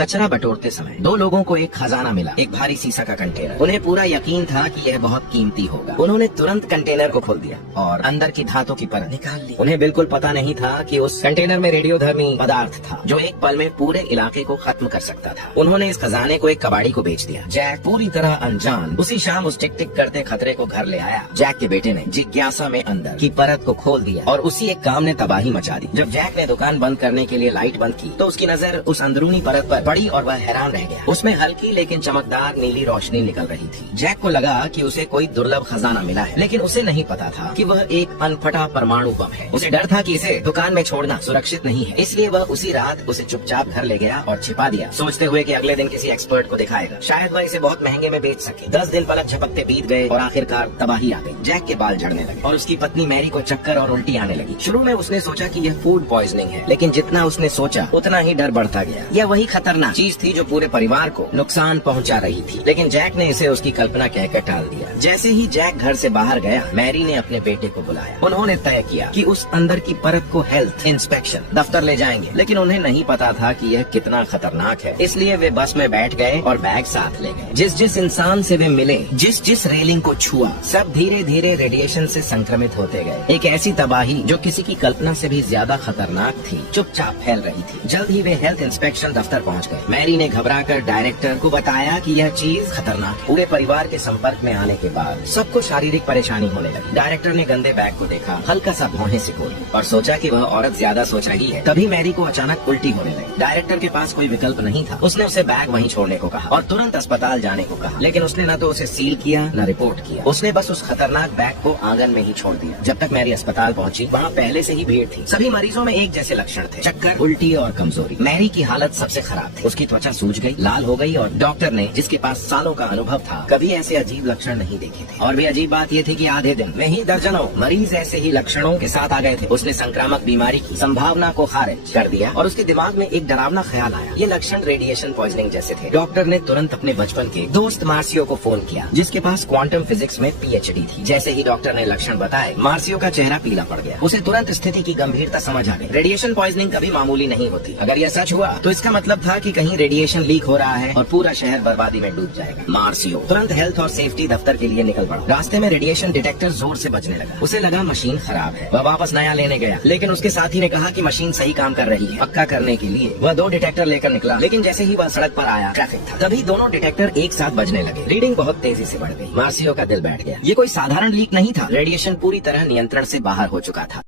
कचरा बटोरते समय दो लोगों को एक खजाना मिला, एक भारी शीशा का कंटेनर। उन्हें पूरा यकीन था कि यह बहुत कीमती होगा। उन्होंने तुरंत कंटेनर को खोल दिया और अंदर की धातु की परत निकाल ली। उन्हें बिल्कुल पता नहीं था कि उस कंटेनर में रेडियोधर्मी पदार्थ था जो एक पल में पूरे इलाके को खत्म कर सकता था। उन्होंने इस खजाने को एक कबाड़ी को बेच दिया। जैक पूरी तरह अनजान उसी शाम उस टिक टिक करते खतरे को घर ले आया। जैक के बेटे ने जिज्ञासा में अंदर की परत को खोल दिया और उसी एक काम ने तबाही मचा दी। जब जैक ने दुकान बंद करने के लिए लाइट बंद की तो उसकी नजर उस अंदरूनी परत पर पड़ी और वह हैरान रह गया। उसमें हल्की लेकिन चमकदार नीली रोशनी निकल रही थी। जैक को लगा कि उसे कोई दुर्लभ खजाना मिला है, लेकिन उसे नहीं पता था कि वह एक अनफटा परमाणु बम है। उसे डर था कि इसे दुकान में छोड़ना सुरक्षित नहीं है, इसलिए वह उसी रात उसे चुपचाप घर ले गया और छिपा दिया, सोचते हुए कि अगले दिन किसी एक्सपर्ट को दिखाएगा, शायद वह इसे बहुत महंगे में बेच सके। 10 दिन पलक झपकते बीत गए और आखिरकार तबाही आ गई। जैक के बाल झड़ने लगे और उसकी पत्नी मैरी को चक्कर और उल्टी आने लगी। शुरू में उसने सोचा कि यह फूड पॉइजनिंग है, लेकिन जितना उसने सोचा उतना ही डर बढ़ता गया। यह वही खतरनाक चीज थी जो पूरे परिवार को नुकसान पहुंचा रही थी, लेकिन जैक ने इसे उसकी कल्पना कहकर टाल दिया। जैसे ही जैक घर से बाहर गया, मैरी ने अपने बेटे को बुलाया। उन्होंने तय किया कि उस अंदर की परत को हेल्थ इंस्पेक्शन दफ्तर ले जाएंगे, लेकिन उन्हें नहीं पता था कि यह कितना खतरनाक है। इसलिए वे बस में बैठ गए और बैग साथ ले गए। जिस जिस इंसान से वे मिले, जिस जिस रेलिंग को छुआ, सब धीरे धीरे रेडिएशन से संक्रमित होते गए। एक ऐसी तबाही जो किसी की कल्पना से भी ज्यादा खतरनाक थी चुपचाप फैल रही थी। जल्द ही वे हेल्थ इंस्पेक्शन दफ्तर पहुंच गए। मैरी ने घबराकर डायरेक्टर को बताया कि यह चीज खतरनाक है। पूरे परिवार के संपर्क में आने के बाद सबको शारीरिक परेशानी होने लगी। डायरेक्टर ने गंदे बैग को देखा, हल्का सा भौहें सिकोड़ी और सोचा कि वह औरत ज्यादा सोच रही है। तभी मैरी को अचानक उल्टी होने लगी। डायरेक्टर के पास कोई विकल्प नहीं था। उसने उसे बैग वहीं छोड़ने को कहा और तुरंत अस्पताल जाने को कहा, लेकिन उसने न तो उसे सील किया न रिपोर्ट किया। उसने बस उस खतरनाक बैग को आंगन में ही छोड़ दिया। जब तक मैरी अस्पताल पहुंची, वहाँ पहले से ही भीड़ थी। सभी मरीजों में एक जैसे लक्षण थे, चक्कर, उल्टी और कमजोरी। मैरी की हालत सबसे खराब थी। उसकी त्वचा सूज गई, लाल हो गई और डॉक्टर ने, जिसके पास सालों का अनुभव था, कभी ऐसे अजीब लक्षण नहीं देखे थे। और भी अजीब बात ये थी कि आधे दिन में ही दर्जनों मरीज ऐसे ही लक्षणों के साथ आ गए थे। उसने संक्रामक बीमारी की संभावना को खारिज कर दिया और उसके दिमाग में एक डरावना ख्याल आया। ये लक्षण रेडिएशन पॉइजनिंग जैसे थे। डॉक्टर ने तुरंत अपने बचपन के दोस्त मार्सियो को फोन किया, जिसके पास क्वांटम फिजिक्स में पीएचडी थी। जैसे ही डॉक्टर ने लक्षण बताए, मार्सियो का चेहरा पीला पड़ गया। उसे तुरंत स्थिति की गंभीरता समझ आ गई। रेडिएशन पॉइजनिंग कभी मामूली नहीं होती। अगर यह सच हुआ तो इसका मतलब था कि कहीं रेडिएशन लीक हो रहा है और पूरा शहर बर्बादी में डूब जाएगा। मार्सियो तुरंत हेल्थ और सेफ्टी दफ्तर के लिए निकल पड़ा। रास्ते में रेडिएशन डिटेक्टर जोर से बजने लगा। उसे लगा मशीन खराब है। वह वापस नया लेने गया, लेकिन उसके साथी ने कहा कि मशीन सही काम कर रही है। पक्का करने के लिए वह 2 डिटेक्टर लेकर निकला, लेकिन जैसे ही वह सड़क पर आया, ट्रैफिक था। तभी दोनों डिटेक्टर एक साथ बजने लगे। रीडिंग बहुत तेजी से बढ़ गई। मार्सियो का दिल बैठ गया। ये कोई साधारण लीक नहीं था। रेडिएशन पूरी तरह नियंत्रण से बाहर हो चुका था।